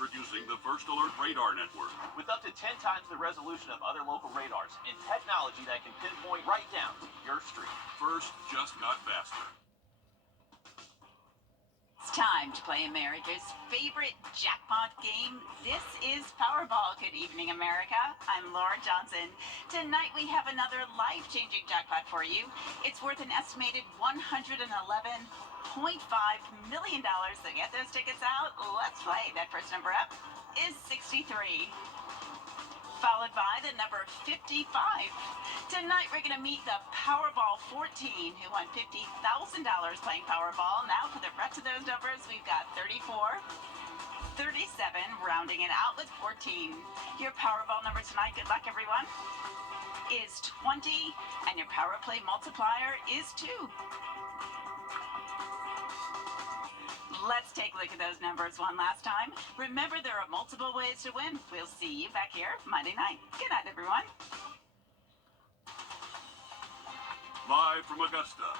Introducing the First Alert Radar Network. With up to 10 times the resolution of other local radars and technology that can pinpoint right down to your street. First just got faster. It's time to play America's favorite jackpot game. This is Powerball. Good evening, America. I'm Laura Johnson. Tonight we have another life-changing jackpot for you. It's worth an estimated $111.5 million. So get those tickets out. Let's play. That first number up is 63. Followed by the number 55. Tonight we're going to meet the Powerball 14, who won $50,000 playing Powerball. Now for the rest of those numbers, we've got 34, 37, rounding it out with 14. Your Powerball number tonight, good luck everyone, is 20, and your Power Play multiplier is 2. Let's take a look at those numbers one last time. Remember, there are multiple ways to win. We'll see you back here Monday night. Good night, everyone. Live from Augusta,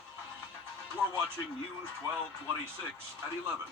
we're watching News 1226 at 11.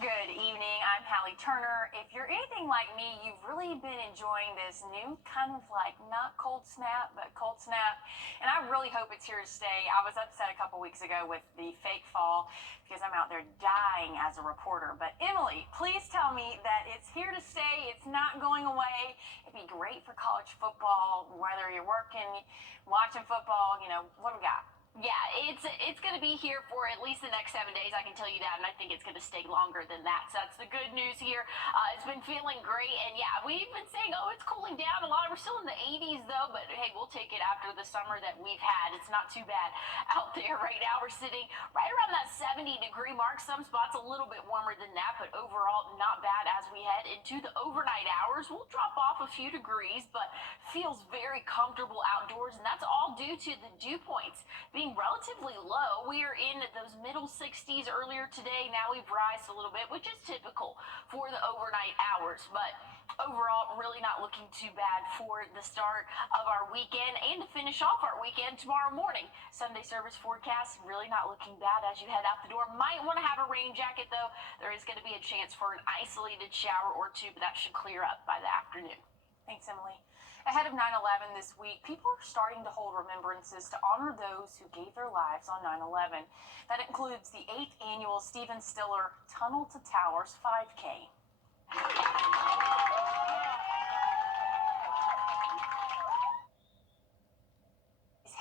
Good evening, I'm Hallie Turner. If you're anything like me, you've really been enjoying this new kind of like not cold snap, but cold snap. And I really hope it's here to stay. I was upset a couple weeks ago with the fake fall because I'm out there dying as a reporter. But Emily, please tell me that it's here to stay. It's not going away. It'd be great for college football, whether you're working, watching football, what do we got? Yeah, it's going to be here for at least the next 7 days, I can tell you that, and I think it's going to stay longer than that. So that's the good news here. It's been feeling great, and yeah, we've been saying, it's cooling down a lot. We're still in the 80s, though, but hey, we'll take it after the summer that we've had. It's not too bad out there right now. We're sitting right around that 70-degree mark. Some spots a little bit warmer than that, but overall not bad as we head into the overnight hours. We'll drop off a few degrees, but feels very comfortable outdoors, and that's all due to the dew points being relatively low. We are in those middle 60s earlier today. Now we've risen a little bit, which is typical for the overnight hours, but overall really not looking too bad for the start of our weekend and to finish off our weekend tomorrow morning. Sunday service forecast really not looking bad as you head out the door. Might want to have a rain jacket though. There is going to be a chance for an isolated shower or two, but that should clear up by the afternoon. Thanks, Emily. Ahead of 9/11 this week, people are starting to hold remembrances to honor those who gave their lives on 9/11. That includes the 8th annual Stephen Stiller Tunnel to Towers 5K.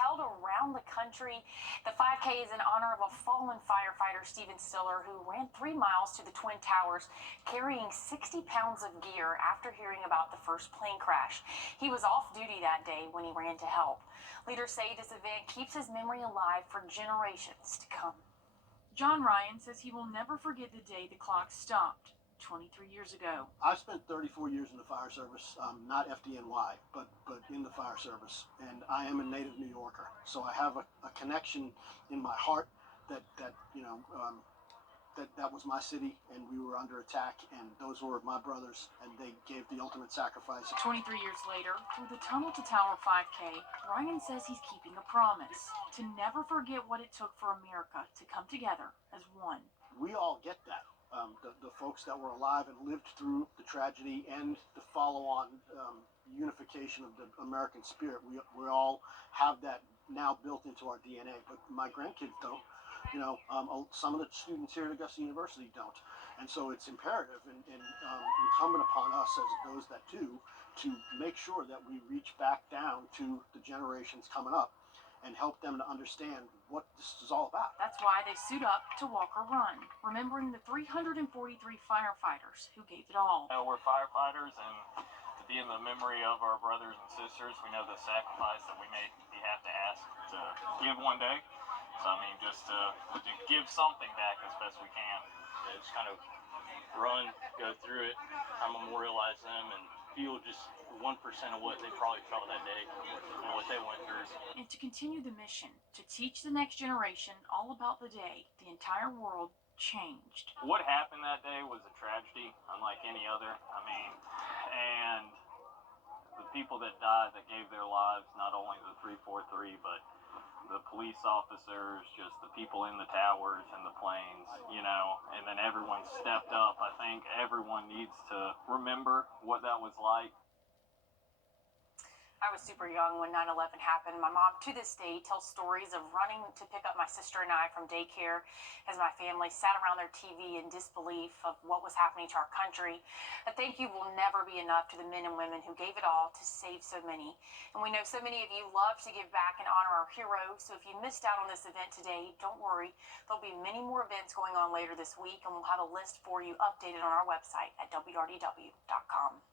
Held around the country. The 5K is in honor of a fallen firefighter, Stephen Stiller, who ran 3 miles to the Twin Towers carrying 60 pounds of gear after hearing about the first plane crash. He was off duty that day when he ran to help. Leaders say this event keeps his memory alive for generations to come. John Ryan says he will never forget the day the clock stopped 23 years ago. I've spent 34 years in the fire service, not FDNY, but in the fire service, and I am a native New Yorker, so I have a connection in my heart that was my city, and we were under attack, and those were my brothers, and they gave the ultimate sacrifice. 23 years later, through the Tunnel to Tower 5K, Ryan says he's keeping a promise to never forget what it took for America to come together as one. We all get that. The folks that were alive and lived through the tragedy and the follow-on unification of the American spirit. We all have that now built into our DNA, but my grandkids don't. Some of the students here at Augusta University don't. And so it's imperative and incumbent upon us as those that do to make sure that we reach back down to the generations coming up and help them to understand what this is all about. That's why they suit up to walk or run, remembering the 343 firefighters who gave it all. We're firefighters, and to be in the memory of our brothers and sisters, we know the sacrifice that we have to ask to give one day. So, just to give something back as best we can. Just kind of run, go through it, kind of memorialize them, and feel just 1% of what they probably felt that day and what they went through. And to continue the mission, to teach the next generation all about the day the entire world changed. What happened that day was a tragedy unlike any other. And the people that died, that gave their lives, not only the 343, but the police officers, just the people in the towers and the planes, and then everyone stepped up. I think everyone needs to remember what that was like. I was super young when 9/11 happened. My mom, to this day, tells stories of running to pick up my sister and I from daycare as my family sat around their TV in disbelief of what was happening to our country. A thank you will never be enough to the men and women who gave it all to save so many. And we know so many of you love to give back and honor our heroes. So if you missed out on this event today, don't worry. There'll be many more events going on later this week, and we'll have a list for you updated on our website at wrdw.com.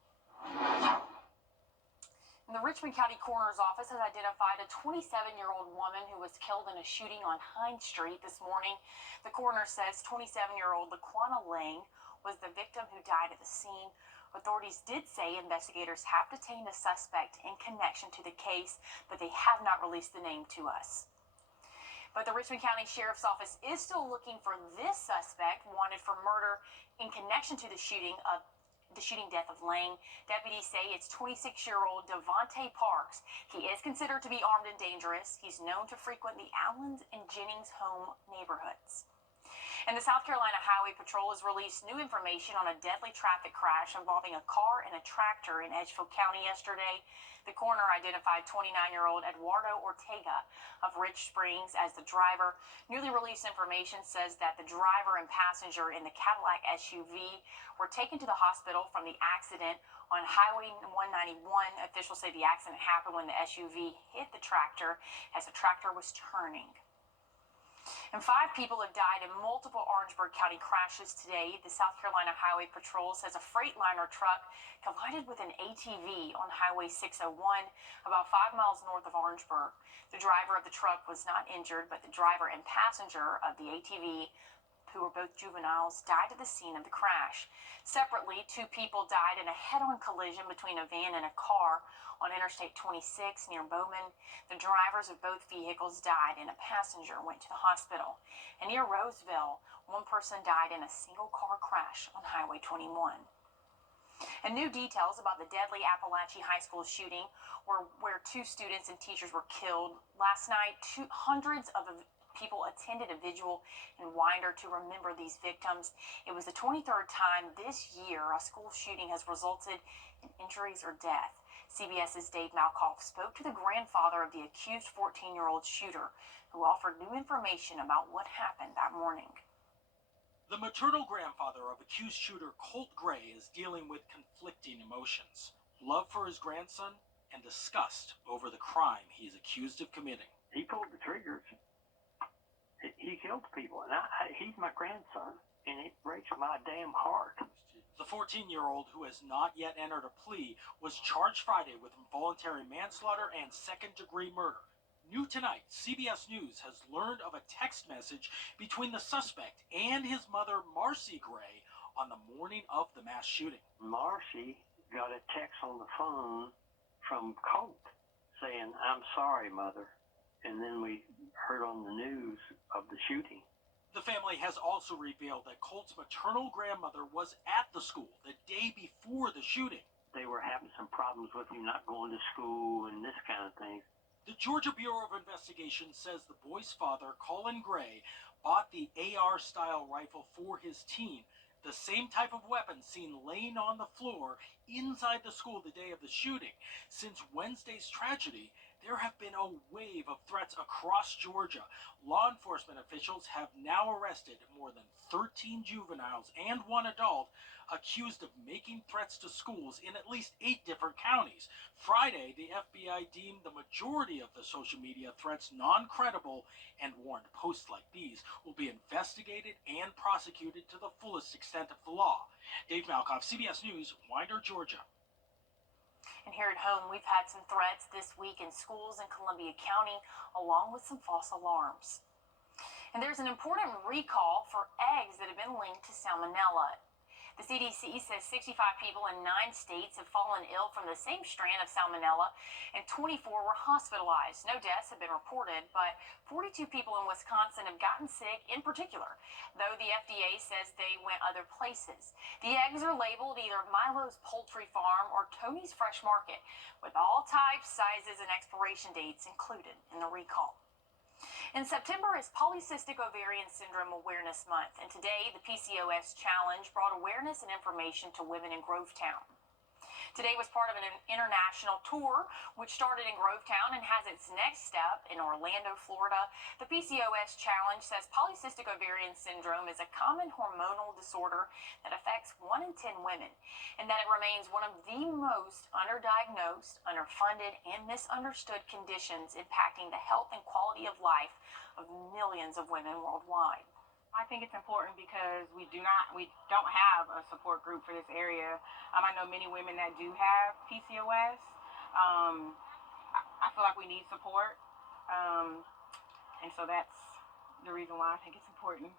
And the Richmond County Coroner's Office has identified a 27-year-old woman who was killed in a shooting on Hines Street this morning. The coroner says 27-year-old Laquana Lang was the victim who died at the scene. Authorities did say investigators have detained a suspect in connection to the case, but they have not released the name to us. But the Richmond County Sheriff's Office is still looking for this suspect wanted for murder in connection to the shooting death of Lang. Deputies say it's 26-year-old Devontae Parks. He is considered to be armed and dangerous. He's known to frequent the Allens and Jennings home neighborhoods. And the South Carolina Highway Patrol has released new information on a deadly traffic crash involving a car and a tractor in Edgefield County yesterday. The coroner identified 29-year-old Eduardo Ortega of Rich Springs as the driver. Newly released information says that the driver and passenger in the Cadillac SUV were taken to the hospital from the accident on Highway 191. Officials say the accident happened when the SUV hit the tractor as the tractor was turning. And 5 people have died in multiple Orangeburg County crashes today. The South Carolina Highway Patrol says a Freightliner truck collided with an ATV on Highway 601 about 5 miles north of Orangeburg. The driver of the truck was not injured, but the driver and passenger of the ATV, who were both juveniles, died at the scene of the crash. Separately, 2 people died in a head-on collision between a van and a car on Interstate 26 near Bowman. The drivers of both vehicles died and a passenger went to the hospital. And near Roseville, 1 person died in a single-car crash on Highway 21. And new details about the deadly Appalachia High School shooting where 2 students and teachers were killed. Last night, hundreds of people attended a vigil in Winder to remember these victims. It was the 23rd time this year a school shooting has resulted in injuries or death. CBS's Dave Malkoff spoke to the grandfather of the accused 14-year-old shooter, who offered new information about what happened that morning. The maternal grandfather of accused shooter Colt Gray is dealing with conflicting emotions: love for his grandson and disgust over the crime he is accused of committing. He pulled the triggers. He killed people, and he's my grandson, and it breaks my damn heart. The 14-year-old, who has not yet entered a plea, was charged Friday with involuntary manslaughter and second-degree murder. New tonight, CBS News has learned of a text message between the suspect and his mother, Marcy Gray, on the morning of the mass shooting. Marcy got a text on the phone from Colt saying, "I'm sorry, Mother." And then we heard on the news of the shooting. The family has also revealed that Colt's maternal grandmother was at the school the day before the shooting. They were having some problems with him not going to school and this kind of thing. The Georgia Bureau of Investigation says the boy's father, Colin Gray, bought the AR-style rifle for his teen, the same type of weapon seen laying on the floor inside the school the day of the shooting. Since Wednesday's tragedy, there have been a wave of threats across Georgia. Law enforcement officials have now arrested more than 13 juveniles and 1 adult accused of making threats to schools in at least 8 different counties. Friday, the FBI deemed the majority of the social media threats non-credible and warned posts like these will be investigated and prosecuted to the fullest extent of the law. Dave Malkoff, CBS News, Winder, Georgia. And here at home, we've had some threats this week in schools in Columbia County, along with some false alarms. And there's an important recall for eggs that have been linked to salmonella. The CDC says 65 people in 9 states have fallen ill from the same strand of salmonella, and 24 were hospitalized. No deaths have been reported, but 42 people in Wisconsin have gotten sick in particular, though the FDA says they went other places. The eggs are labeled either Milo's Poultry Farm or Tony's Fresh Market, with all types, sizes, and expiration dates included in the recall. And September is Polycystic Ovarian Syndrome Awareness Month, and today the PCOS Challenge brought awareness and information to women in Grovetown. Today was part of an international tour, which started in Grovetown and has its next step in Orlando, Florida. The PCOS Challenge says polycystic ovarian syndrome is a common hormonal disorder that affects 1 in 10 women, and that it remains one of the most underdiagnosed, underfunded, and misunderstood conditions impacting the health and quality of life of millions of women worldwide. I think it's important because we don't have a support group for this area. I know many women that do have PCOS. I feel like we need support, and so that's the reason why I think it's important.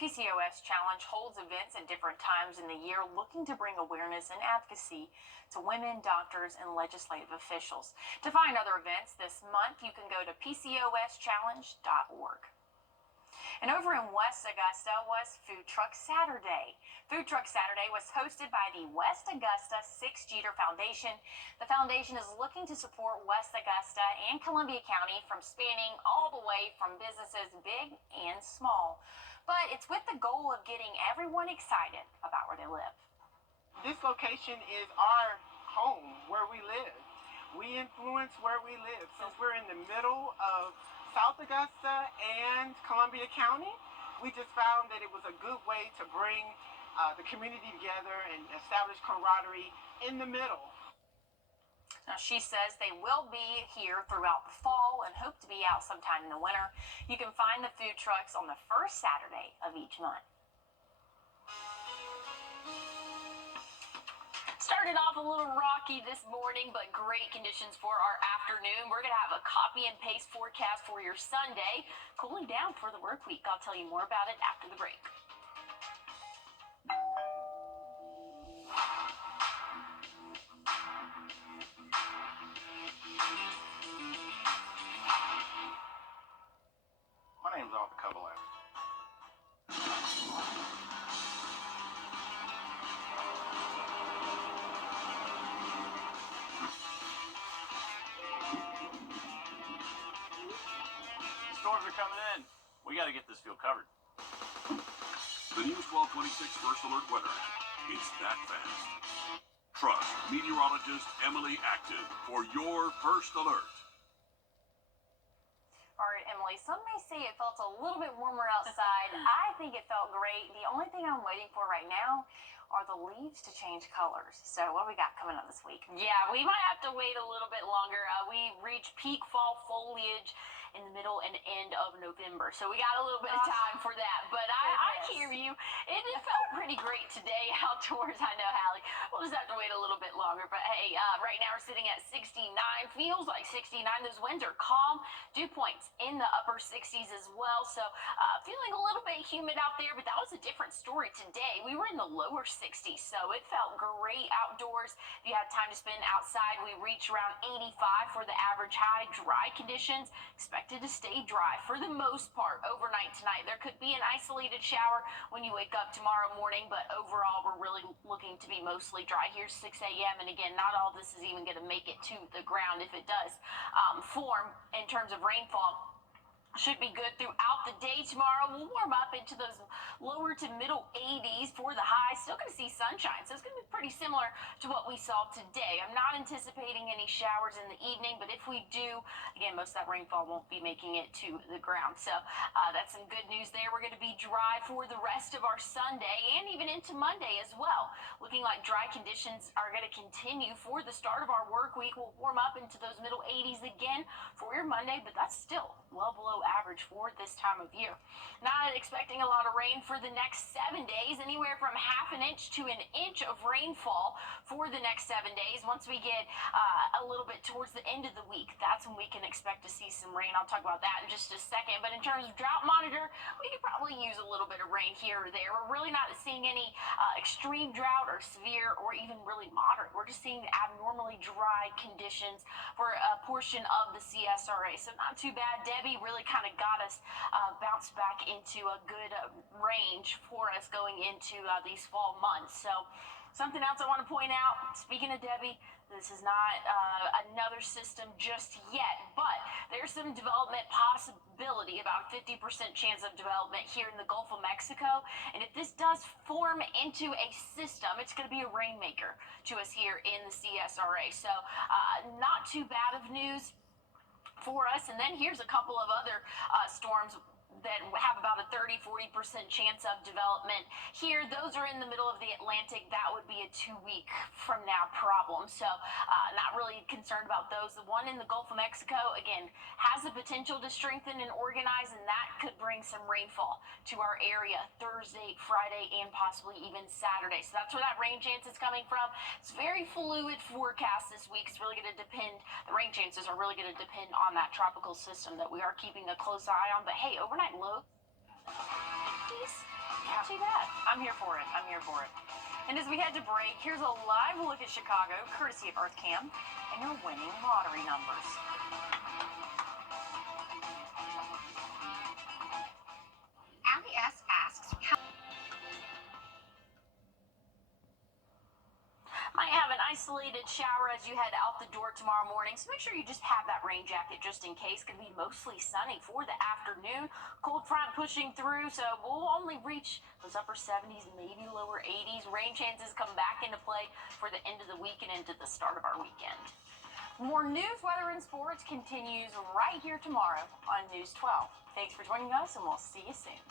PCOS Challenge holds events at different times in the year looking to bring awareness and advocacy to women, doctors, and legislative officials. To find other events this month, you can go to PCOSchallenge.org. And over in West Augusta was Food Truck Saturday. Food Truck Saturday was hosted by the West Augusta Six Jeter Foundation. The foundation is looking to support West Augusta and Columbia County from spanning all the way from businesses big and small. But it's with the goal of getting everyone excited about where they live. This location is our home, where we live. We influence where we live. Since we're in the middle of South Augusta and Columbia County, we just found that it was a good way to bring the community together and establish camaraderie in the middle. Now, she says they will be here throughout the fall and hope to be out sometime in the winter. You can find the food trucks on the first Saturday of each month. Started off a little rocky this morning, but great conditions for our afternoon. We're going to have a copy and paste forecast for your Sunday. Cooling down for the work week. I'll tell you more about it after the break. My name's Arthur Coverland. Storms are coming in. We got to get this field covered. The News 1226 First Alert Weather. It's that fast. Trust meteorologist Emily Active for your first alert. All right, Emily, some may say it felt a little bit warmer outside. I think it felt great. The only thing I'm waiting for right now are the leaves to change colors. So what do we got coming up this week? Yeah, we might have to wait a little bit longer. We reach peak fall foliage in the middle and end of November. So we got a little bit of time for that. But I hear you. It felt pretty great today outdoors. I know, Hallie. We'll just have to wait a little bit longer. But hey, right now we're sitting at 69. Feels like 69. Those winds are calm. Dew points in the upper 60s as well. So feeling a little bit humid out there, but that was a different story today. We were in the lower 60s, so it felt great outdoors. If you had time to spend outside, we reached around 85 for the average high. Dry conditions expected to stay dry for the most part overnight tonight. There could be an isolated shower when you wake up tomorrow morning, but overall we're really looking to be mostly dry. Here's 6 a.m. and again, not all this is even going to make it to the ground. If it does form in terms of rainfall, should be good throughout the day tomorrow. We'll warm up into those lower to middle 80s for the high. Still going to see sunshine, so it's going to be pretty similar to what we saw today. I'm not anticipating any showers in the evening, but if we do, again, most of that rainfall won't be making it to the ground. So that's some good news there. We're going to be dry for the rest of our Sunday and even into Monday as well. Looking like dry conditions are going to continue for the start of our work week. We'll warm up into those middle 80s again for your Monday, but that's still well below average for this time of year. Not expecting a lot of rain for the next 7 days, anywhere from half an inch to an inch of rainfall for the next 7 days. Once we get a little bit towards the end of the week, that's when we can expect to see some rain. I'll talk about that in just a second. But in terms of drought monitor, we could probably use a little bit of rain here or there. We're really not seeing any extreme drought or severe or even really moderate. We're just seeing abnormally dry conditions for a portion of the CSRA. So not too bad. Debbie really kind of got us bounced back into a good range for us going into these fall months. So something else I want to point out, speaking of Debbie, This is not another system just yet, but there's some development possibility, about 50% chance of development here in the Gulf of Mexico. And if this does form into a system, it's going to be a rainmaker to us here in the CSRA. So not too bad of news for us. And then here's a couple of other storms that have about a 30-40% chance of development here. Those are in the middle of the Atlantic. That would be a 2-week from now problem. So not really concerned about those. The one in the Gulf of Mexico, again, has the potential to strengthen and organize, and that could bring some rainfall to our area Thursday, Friday, and possibly even Saturday. So that's where that rain chance is coming from. It's very fluid forecast this week. It's really going to depend, the rain chances are really going to depend on that tropical system that we are keeping a close eye on. But hey, overnight low. Not too bad. I'm here for it. And as we head to break, here's a live look at Chicago, courtesy of EarthCam, and your winning lottery numbers. Allie S. asks, how Might have an isolated shower as you head out the door tomorrow morning, so make sure you just have that rain jacket just in case. Going to be mostly sunny for the afternoon. Cold front pushing through, so we'll only reach those upper 70s, maybe lower 80s. Rain chances come back into play for the end of the week and into the start of our weekend. More news, weather, and sports continues right here tomorrow on News 12. Thanks for joining us, and we'll see you soon.